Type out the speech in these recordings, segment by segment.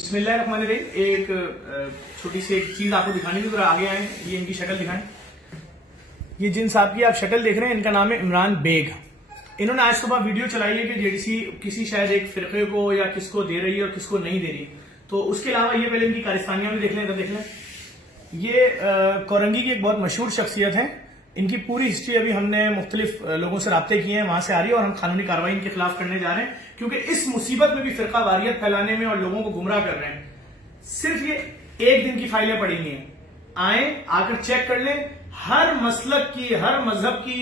बिस्मिल्लाहिर्रहमानिर्रहीम। एक छोटी सी एक चीज आपको दिखानी थी, आगे आए, ये इनकी शक्ल दिखाएं। ये जिन साहब की आप शक्ल देख रहे हैं, इनका नाम है इमरान बेग। इन्होंने आज सुबह वीडियो चलाई है कि जेडीसी किसी शायद एक फिरके को या किसको दे रही है और किसको नहीं दे रही। तो उसके अलावा ये पहले इनकी कारस्तानियां भी देख लें, इधर देख लें। ये कोरंगी की एक बहुत मशहूर शख्सियत है। इनकी पूरी हिस्ट्री अभी हमने मुख्तलिफ लोगों से राब्ते किए हैं, वहां से आ रही है और हम कानूनी कार्रवाई इनके खिलाफ करने जा रहे हैं, क्योंकि इस मुसीबत में भी फिरका वारियत फैलाने में और लोगों को गुमराह कर रहे हैं। सिर्फ ये एक दिन की फाइलें पड़ी हुई हैं, आए आकर चेक कर लें। हर मसलक की, हर मजहब की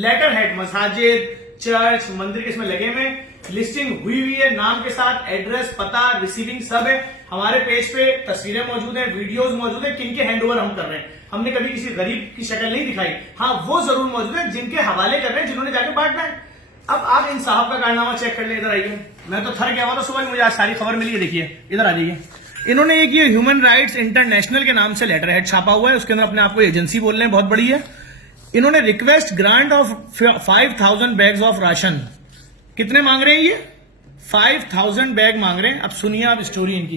लेटर हेड, मसाजिद, चर्च, मंदिर के इसमें लगे हुए, लिस्टिंग हुई हुई है, नाम के साथ एड्रेस, पता, रिसीविंग सब है। हमारे पेज पे तस्वीरें मौजूद हैं, वीडियोस मौजूद है, किनके हैंडओवर हम कर रहे हैं। हमने कभी किसी गरीब की शक्ल नहीं दिखाई। हाँ, वो जरूर मौजूद है जिनके हवाले कर रहे हैं, जिन्होंने जाके बांटना है। अब आप इन साहब का कारनामा चेक कर ले, इधर आइए। मैं तो थर गया हुआ था सुबह, मुझे आज सारी खबर मिली है। देखिए, इधर आ जाइए। इन्होंने एक ये ह्यूमन राइट्स इंटरनेशनल के नाम से लेटर हेड छापा हुआ है, उसके अंदर अपने आपको एजेंसी बोल रहे हैं, बहुत बड़ी है। इन्होंने request grant of 5000 bags of ration, कितने मांग रहे हैं ये? 5000 बैग मांग रहे हैं। अब सुनिए आप स्टोरी इनकी।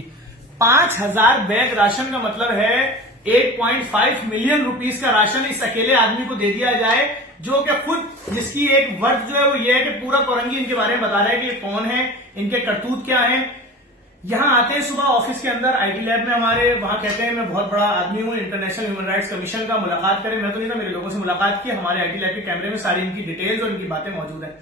5000 बैग राशन का मतलब है 8.5 मिलियन रुपीस का राशन इस अकेले आदमी को दे दिया जाए, जो कि खुद जिसकी एक वर्थ जो है वो ये है कि पूरा कोरंगी इनके बारे में बता रहा है कि ये कौन है, इनके करतूत क्या है। यहां आते हैं सुबह ऑफिस के अंदर, आईटी लैब में हमारे, वहां कहते हैं मैं बहुत बड़ा आदमी हूं, इंटरनेशनल ह्यूमन राइट्स कमीशन का, मुलाकात करें। मैं तो नहीं था, मेरे लोगों से मुलाकात की। हमारे आईटी लैब के कैमरे में सारी इनकी डिटेल्स और इनकी बातें मौजूद है।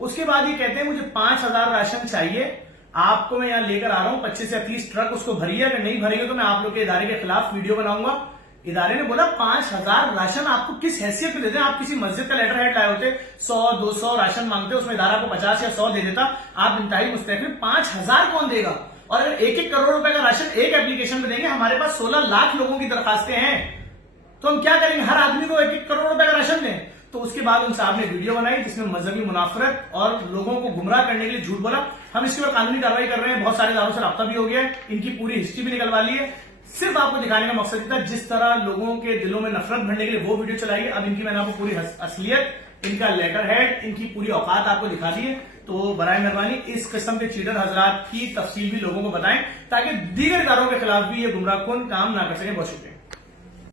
उसके बाद ये कहते हैं मुझे 5000 राशन चाहिए, आपको मैं यहां लेकर आ रहा हूं, 25 या 30 ट्रक, उसको भरिए। अगर नहीं भरिए तो मैं आप लोग के इदारे के खिलाफ वीडियो बनाऊंगा। इदारे ने बोला 5000 राशन आपको किस हैसियत में देते हैं? आप किसी मस्जिद का लेटर हेड लाए होते, 100-200 राशन मांगते, उसमें इदारा को 50 या 100 दे देता, आप इंतहाई मुस्तैद। 5000 कौन देगा? और अगर 1-1 करोड़ रुपए का राशन एक एप्लीकेशन में देंगे, हमारे पास 16 लाख लोगों की दरखास्तें हैं, तो हम क्या करेंगे? हर आदमी को 1-1 करोड़ रुपए का राशन दें? तो उसके बाद उन साहब ने वीडियो बनाई जिसमें मजहबी मुनाफरत और लोगों को गुमराह करने के लिए झूठ बोला। हम इसके ऊपर कानूनी कार्रवाई कर रहे हैं, बहुत सारे इदारों से राब्ता भी हो गया है, इनकी पूरी हिस्ट्री भी निकलवा ली है। सिर्फ आपको दिखाने का मकसद था, जिस तरह लोगों के दिलों में नफरत भरने के लिए वो वीडियो चलाई है। अब इनकी मैंने आपको पूरी असलियत, इनका लेटर हेड, इनकी पूरी औकात आपको दिखा दी है। तो बराए मेहरबानी इस किस्म के चीटर हजरात की तफसील भी लोगों को बताएं, ताकि दीगर इदारों के खिलाफ भी ये गुमराह कुन काम ना कर सके। बहुत शुक्रिया।